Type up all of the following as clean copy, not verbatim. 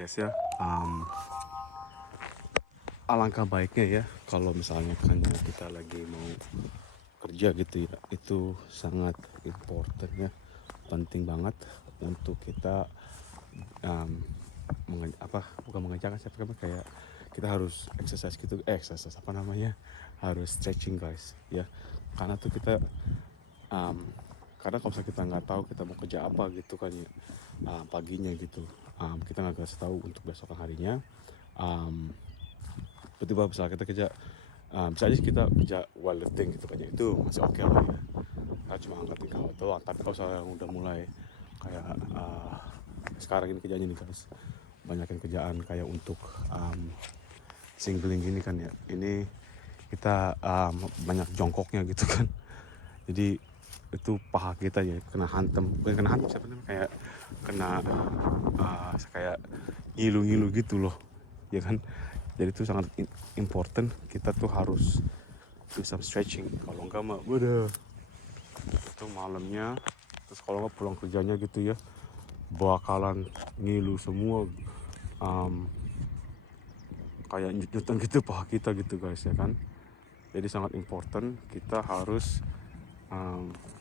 guys ya, alangkah baiknya ya kalau misalnya kan kita lagi mau kerja gitu ya, itu sangat important ya, penting banget untuk kita bukan mengejarkan siapa kayak kita harus exercise gitu, exercise apa namanya, harus stretching guys ya, karena tuh kita karena kalau misalnya kita nggak tahu kita mau kerja apa gitu kan ya, paginya gitu, kita nggak kasih tahu untuk besokan harinya, tiba-tiba misalnya kita kerja, bisa aja kita kerja weightlifting gitu kan ya, itu masih oke lah ya, kita cuma angkatin kawat doang. Tapi kalau misalnya udah mulai kayak sekarang ini kerjanya nih guys, banyakin kerjaan kayak untuk singling gini kan ya, ini kita banyak jongkoknya gitu kan, jadi itu paha kita ya kena hantem, bukan kena hantem siapa namanya, kayak kena kayak ngilu-ngilu gitu loh ya kan. Jadi itu sangat important, kita tuh harus do some stretching, kalau enggak mah udah itu malamnya, terus kalau nggak pulang kerjanya gitu ya bakalan ngilu semua, kayak nyut-nyutan gitu paha kita gitu guys ya kan. Jadi sangat important kita harus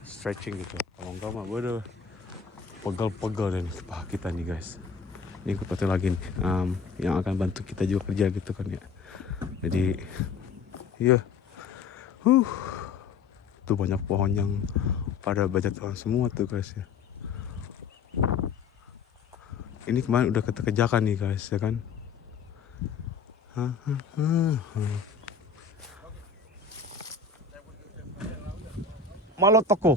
stretching gitu, kalau enggak mah udah pegel-pegel dan paha kita nih guys. Ini kebetulan lagi nih, yang akan bantu kita juga kerja gitu kan ya. Jadi iya, tuh banyak pohon yang pada berjatuhan semua tuh guys ya. Ini kemarin udah kita kerjakan nih guys ya kan. Malah toko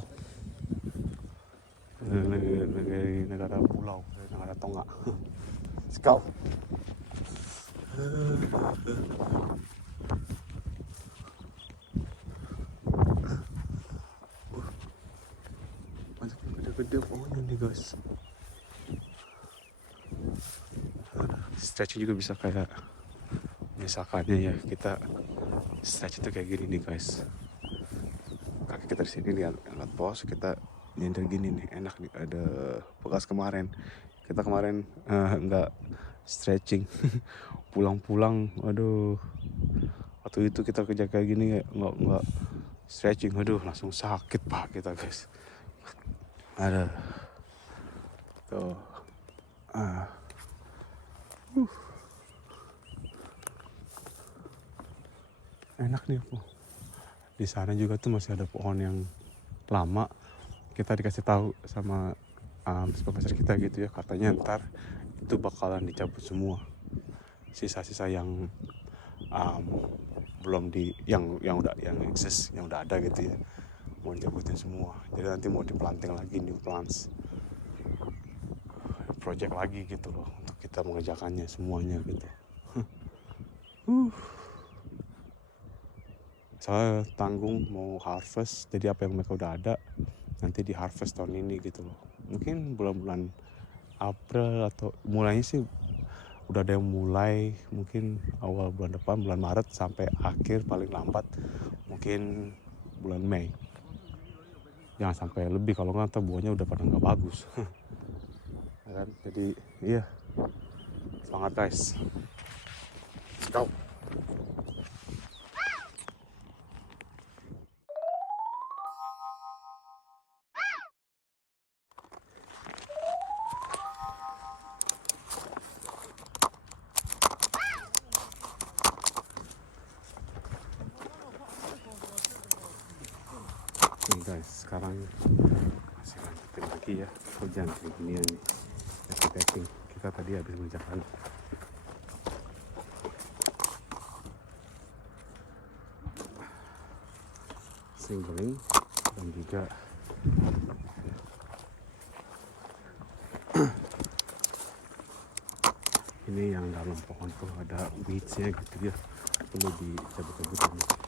negara pulau, negara Tonga. Let's go. Banyak gede-gede pohonnya nih guys. Stretching juga bisa kayak misalkannya ya, kita stretch itu kayak gini nih guys, kaki kita di sini lihat angkat pos, kita nyender gini nih, enak nih, ada bekas kemarin kita nggak stretching. Pulang-pulang aduh, waktu itu kita kerja kayak gini nggak stretching, aduh langsung sakit paha kita guys. Ada tuh enak nih po. Di sana juga tuh masih ada pohon yang lama, kita dikasih tahu sama supervisor kita gitu ya, katanya ntar itu bakalan dicabut semua, sisa-sisa yang belum di yang eksis, yang udah ada gitu ya, mau dicabutin semua. Jadi nanti mau diplanting lagi new plants, project lagi gitu loh, untuk kita mengerjakannya semuanya gitu. Saya tanggung mau harvest, jadi apa yang mereka udah ada nanti di harvest tahun ini gitu loh. Mungkin bulan-bulan April, atau mulainya sih udah ada yang mulai mungkin awal bulan depan, bulan Maret sampai akhir paling lambat mungkin bulan Mei. Jangan sampai lebih, kalau nggak ntar buahnya udah pada nggak bagus. Ya kan? Jadi iya, semangat guys, let's go. Nih guys, sekarang masih lanjutin lagi ya hujan kayak gini nih, packing. Kita tadi habis mengerjakan singling dan juga ini yang dalam pohon tuh ada weedsnya gitu ya, perlu dicabut-cabutin.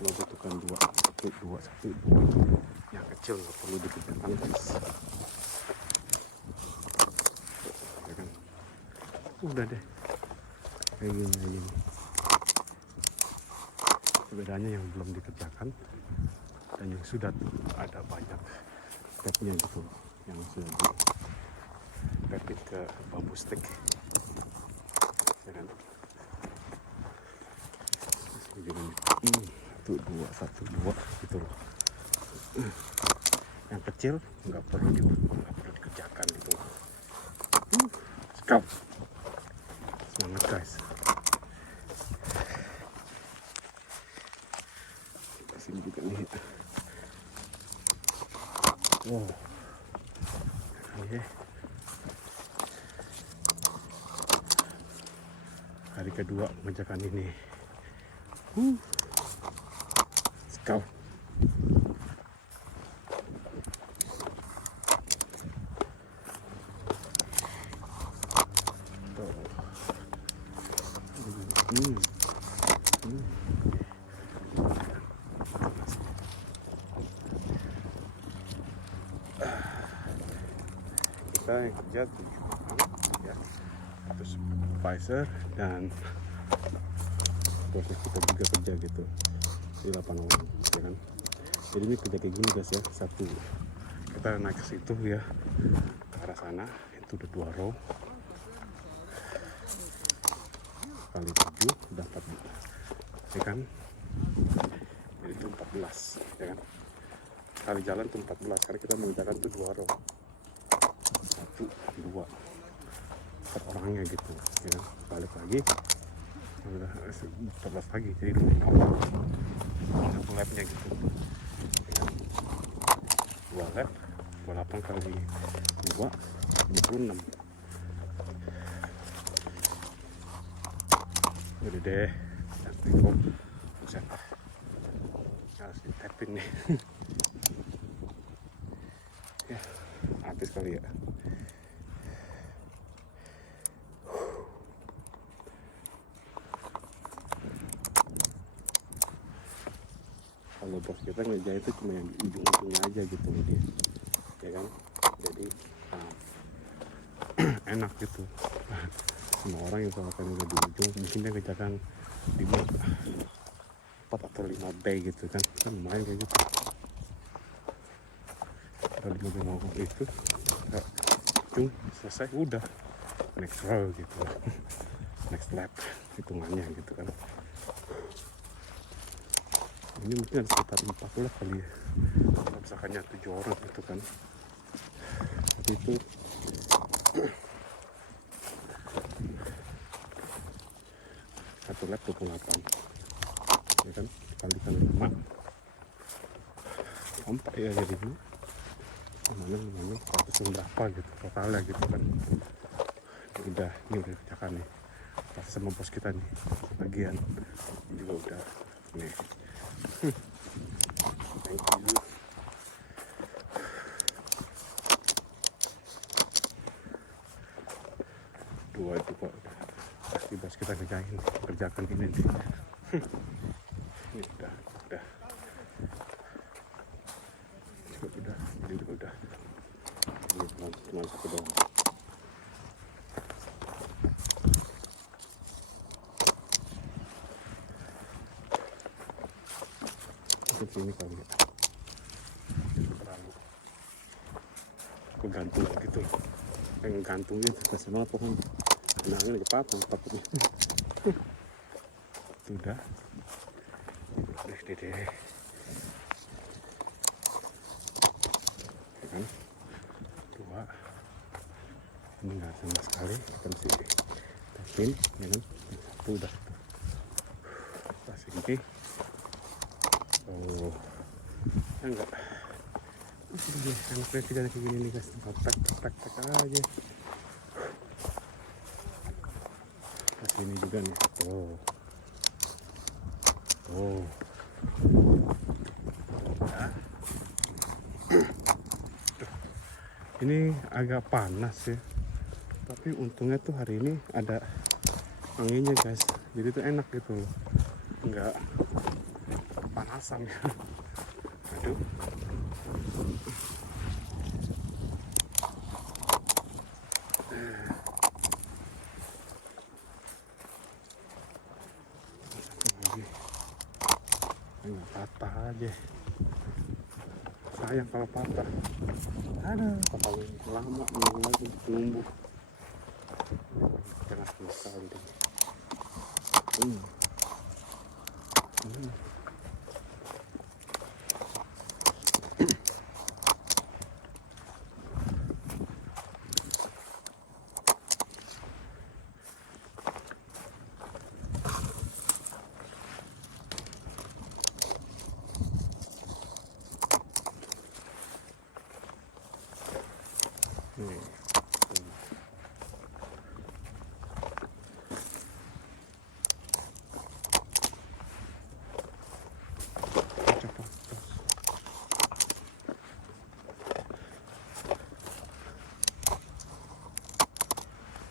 Membutuhkan dua yang kecil, nggak perlu digedekan guys ya kan? Udah deh, kayak gini. Bedanya yang belum dikerjakan dan yang sudah ada banyak stepnya gitu, yang sudah di ke bambu stick, ya kan? Satu dua gitu loh. Yang kecil nggak perlu dikerjakan gitu. Skap, semangat guys. Sini juga nih. Wow. Oke. Hari kedua mengerjakan ini. Skap. Kita yang kerja 7 orang ya, satu supervisor dan proses kita juga kerja gitu di 8 orang ya kan. Jadi ini kerja kayak gini guys ya, satu kita naik ke situ ya, ke arah sana itu udah 2 row kali 7 udah 14 ya kan, jadi itu 14 ya kan, kali jalan tuh 14 karena kita mengerjakan tuh 2 row, 1, 2 per orangnya gitu ya kan. Balik lagi udah 14 lagi, jadi 24 satu lapnya gitu ya kan. 2 lap 28 kali 2 56. Jadi deh, cantik kok. Buset, harus ditapin nih. Ya, habis kali ya. Kalau bos kita ngerjain itu cuma yang di ujung-ujungnya aja gitu dia, ya kan. Jadi enak gitu. Semua orang yang soalkan udah di ujung mungkin dia kerjakan 4 atau 5 bay gitu kan lumayan kayak gitu. Kalau 5 itu ujung selesai udah next row gitu, next lap hitungannya gitu kan. Ini mungkin ada sekitar 4 lap kali ya, kalau misalkannya 7 orang gitu kan. Tapi itu satu lap 28 ya kan, kalikan 5 4 ya, jadi mana 100 berapa gitu totalnya gitu kan. Ini udah kerjakan nih pas sama bos kita nih, bagian juga udah nih. Thank you. Dua itu kok pasti bos kita kerjakan ini nih. Ini udah jadi udah ini masuk ke dalam. Ke sini kali ya, terlalu aku gantung gitu, pengen gantungnya terus banget pokoknya. Benangnya lagi patah takutnya. Sudah deh ya kan, 2 ini nggak sama sekali, kita mesti testing ya kan. 1 udah pas ini enggak enaknya tidak kayak gini nih guys, tak aja. Pas ini juga nih tuh. Ini agak panas ya, tapi untungnya tuh hari ini ada anginnya guys, jadi tuh enak gitu loh, nggak panasan ya. Aduh, Nggak patah aja, sayang kalau patah. Ada patah lama lagi tumbuh tengah sekali deh.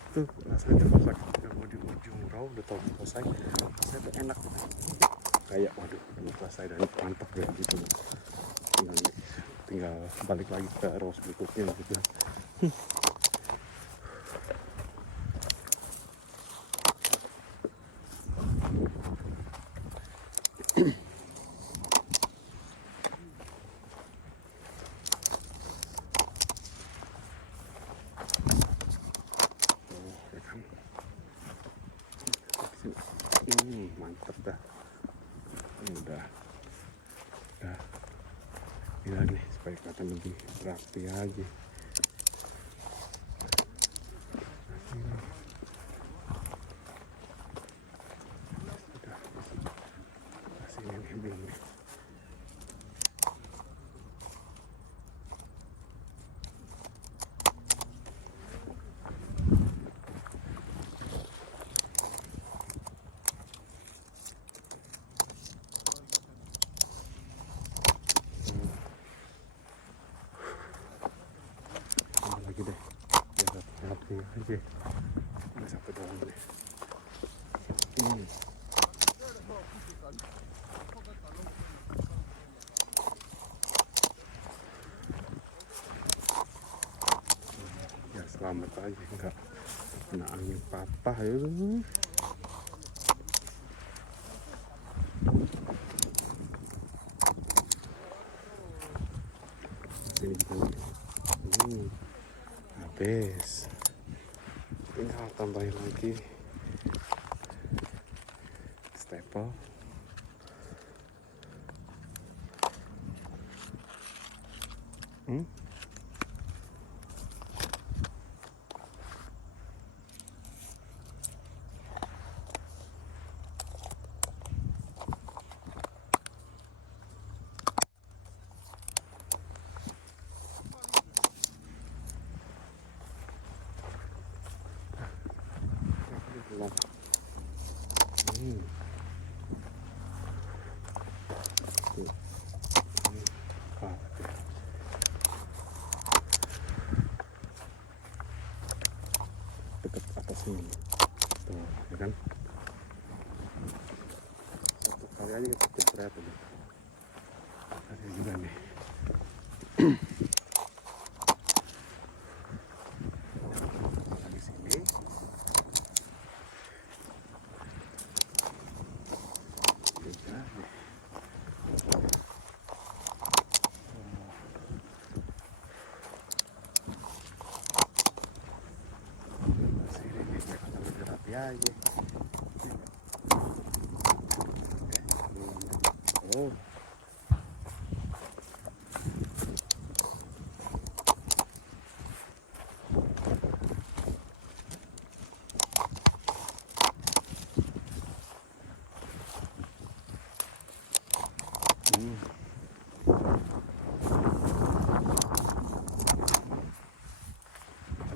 Tuh rasanya tuh pas kita mau di ujung rawa udah tau selesai, rasanya tuh enak gitu. Kayak waduh udah selesai dan mantap ya gitu. Tinggal balik lagi ke rawa berikutnya gitu. Mantap dah. Ini udah bilang nih supaya kelihatan lebih rapi aja. Udah kasih ini belum nih. Lagi deh biar rapi aja, nggak sampai dalam deh. Ya selamat aja nggak kena angin patah ya. Ini kita habis, tinggal tambahin lagi staple. Dekat atas sini tuh ya kan, satu kali aja kita jepret aja. Ada juga nih. Di sini juga nih. Sini nih kelihatan lebih rapi aja. Oh.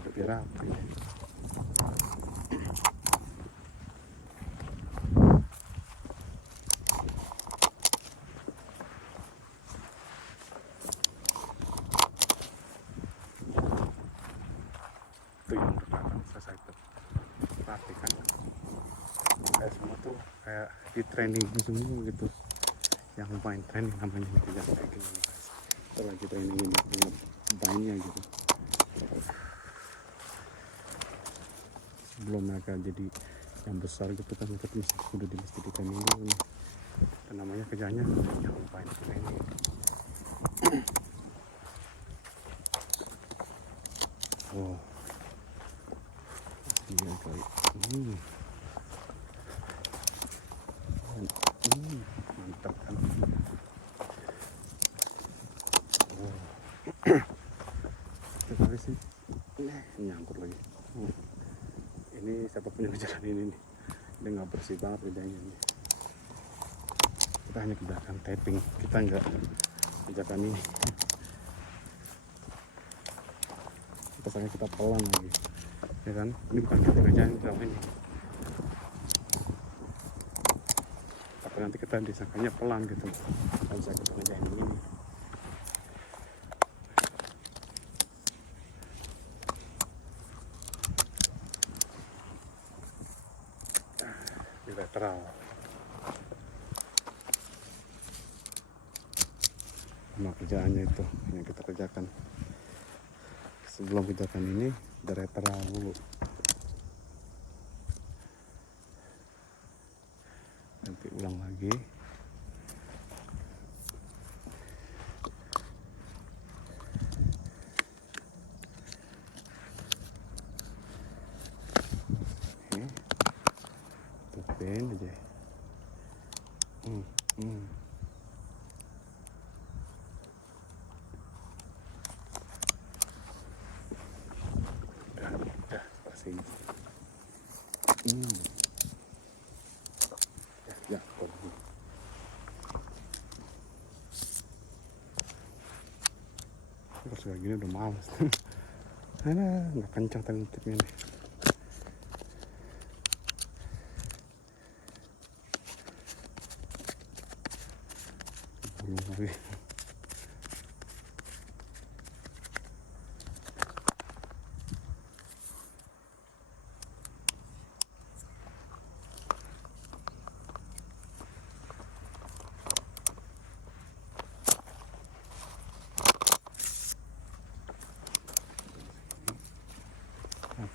Lebih rapi. Tuh yang belakang selesai tuh rapi kan, kayak semua tuh kayak di training semua gitu, yang main training namanya gitu ya, kayak gini guys. Kita lagi trainingin dengan bayinya gitu sebelum mereka jadi yang besar gitu kan, kita masih udah dimestikan dulu nih. Dan namanya kerjanya yang lupain ini. Oh, iya kali. Mantap kan. Oh. Sekali sih. Nyangkut lagi. Ini siapa punya kerjaan ini nih? Dia nggak bersih banget kerjanya nih. Kita hanya kerjakan tapping, kita nggak kerjakan ini. Pasalnya kita pelan lagi, ya kan? Ini bukan kita kerjaan ini. Tapi nanti kita disangkanya pelan gitu. Kalau saya kita ngerjain ini. Bilateral. Nah, kerjaannya itu yang kita kerjakan. Sebelum kerjakan ini, bilateral dulu. Nanti ulang lagi. Tutupin aja. Udah pasing. Ya, kalau kayak gini udah males. Nggak kencang tengkutnya nih. Belum lagi.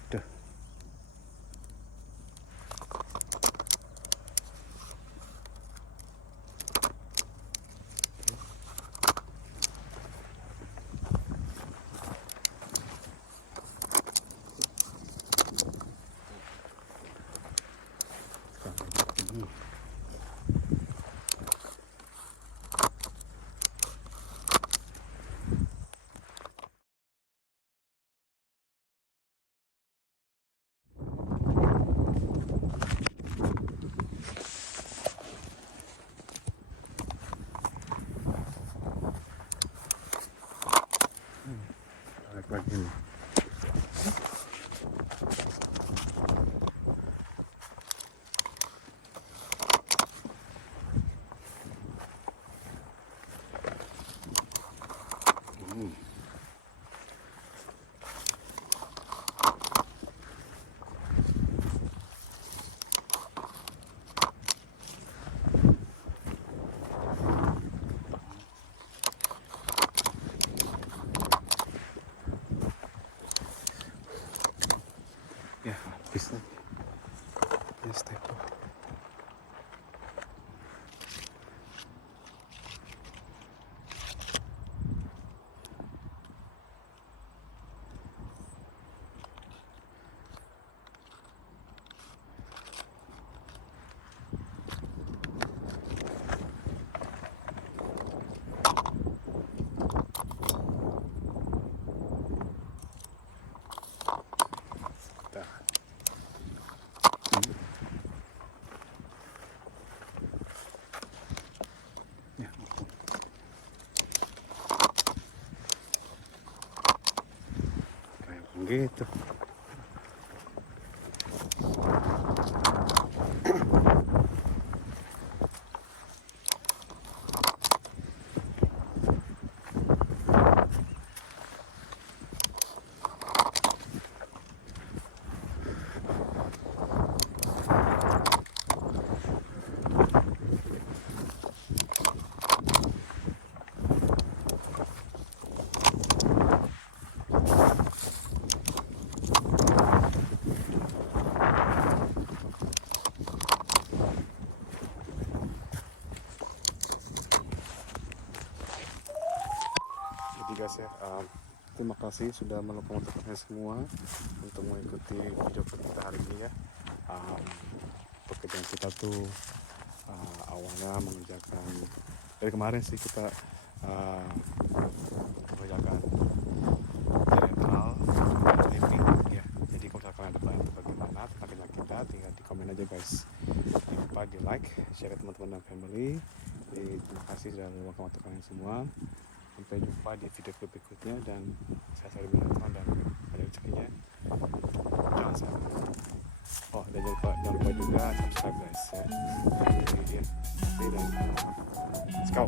Udah. Lagi nih. Ya habis lagi. Ya step. Ya, kayak gitu. guys ya, terima kasih sudah meluangkan waktu kalian semua untuk mengikuti video kita hari ini ya. Pekerjaan kita tuh awalnya mengerjakan dari kemarin sih, kita mengerjakan general living ya. Jadi kalau misalkan ada pertanyaan bagaimana tentang kerjaan kita, tinggal di komen aja guys. Jangan lupa di like, share ke teman-teman dan family. Jadi, terima kasih sudah meluangkan waktu kalian semua. Sampai jumpa di video berikutnya, dan saya selalu menonton dan ada rezekinya. Jangan sampai. Oh, dan jangan lupa juga subscribe guys ya. Jadi, dan let's go.